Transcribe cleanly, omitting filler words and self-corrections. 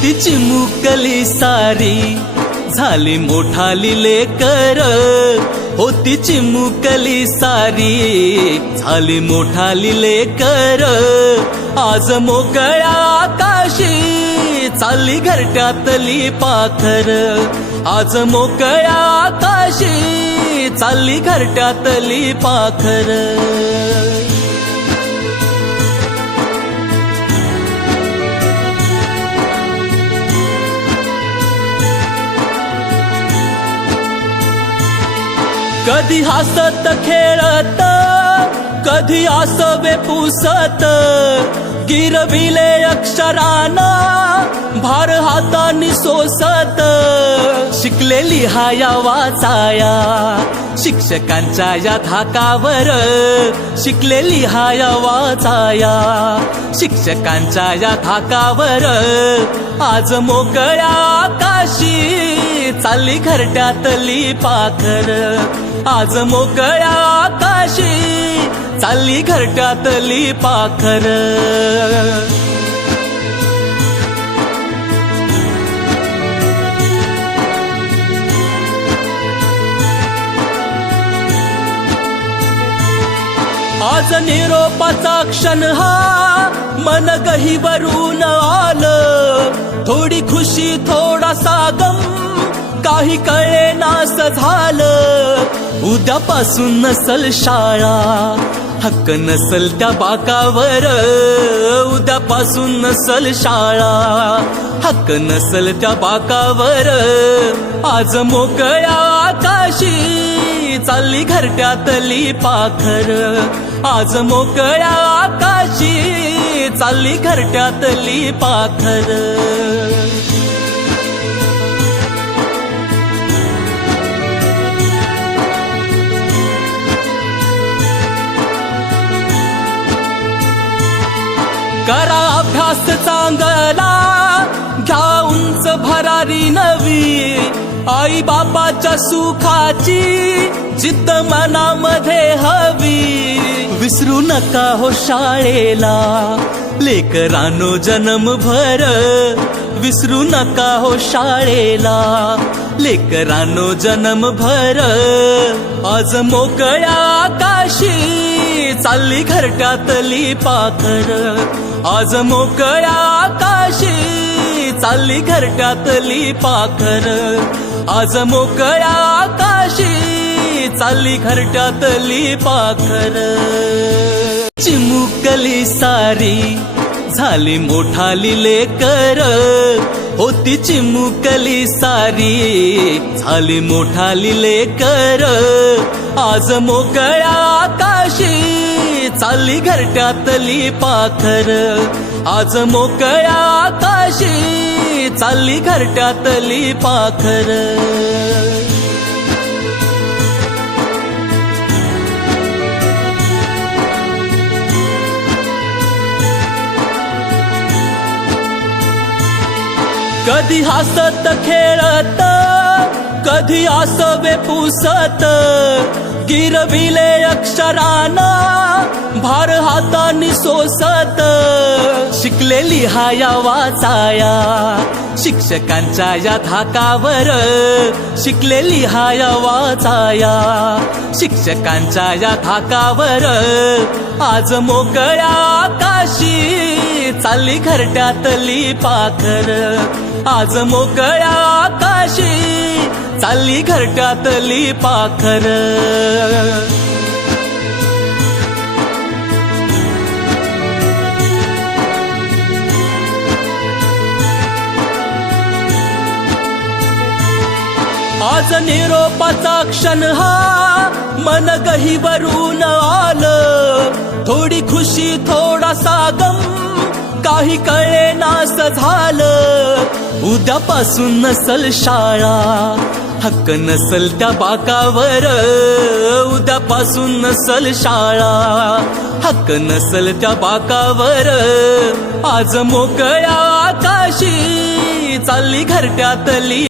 होती चिमुकली सारी झाली मोठाली लेकर, होती चिमुकली सारी झाली मोठाली लेकर, आज मोकळ्या आकाशी चालली घरट्यातली पाखर, आज मोकळ्या आकाशी चालली घरट्यातली पाखर. कधी हसत खेळत, कधी आसवे पुसत, गिरविले अक्षराना भार हातानी सोसत, शिकलेली हाया वाचाया शिक्षकांच्या या धाकावर, शिकलेली हाया वाचाया शिक्षकांच्या या धाकावर, आज मोकळ्या आकाशी चालली घरट्यातली पाखर, आज मोकळ्या आकाशी चालली घरट्यातली पाखर. आज निरोपाचा क्षण हा मन गहिवरून आलं, थोडी खुशी थोडासा गम काही कळे नास झालं, उद्यापासून नसल शाळा हक्क नसल त्या बाकावर, उद्यापासून नसल शाळा हक्क नसल त्या बाकावर, आज मोकळ्या आकाशी चालली घरट्यातली पाखर, आज मोकळ्या आकाशी चालली घरट्यातली पाखर. करा अभ्यास चांगला घ्या उंच भरारी नवी, आई बापाच्या सुखाची जिद्द मनामध्ये हवी, विसरू नका हो शाळेला लेकरांनो जन्मभर, विसरू नका हो शाळेला लेकरांनो जन्मभर, आज मोकळ्या आकाशी चालली घरट्यातली पाखर, आज मोकळ्या आकाशी चालली घरट्यातली पाखर, आज मोकळ्या आकाशी चालली घरट्यातली पाखर. चिमुकली सारी झाली मोठाली लेकर, होती चिमुकली सारी झाली मोठाली लेकर, आज मोकळ्या आकाशी चालली घरट्यातली पाखर, आज मोकळ्या आकाशी चालली घरट्यातली पाखर. कधी हसत खेळत, कधी आसवे पुसत, गिरविले अक्षराना भार हातानी सोसत, शिकलेली हाया वाचाया शिक्षकांच्या या धाकावर, शिकलेली हाया वाचाया शिक्षकांच्या या धाकावर, आज मोकळ्या आकाशी चालली घरट्यातली पाखर, आज मोकळ्या आकाशी चालली घरट्यातली पाखर. आज निरोपाचा क्षण हा मन गहिवरून आलं, थोडी खुशी थोडासा गम काही कळे नास झालं, उद्यापासून नसल शाळा हक्क नसल त्या बाकावर, उद्यापासून नसल शाळा हक्क नसल त्या बाकावर, आज मोकळ्या आकाशी चालली घरट्यातली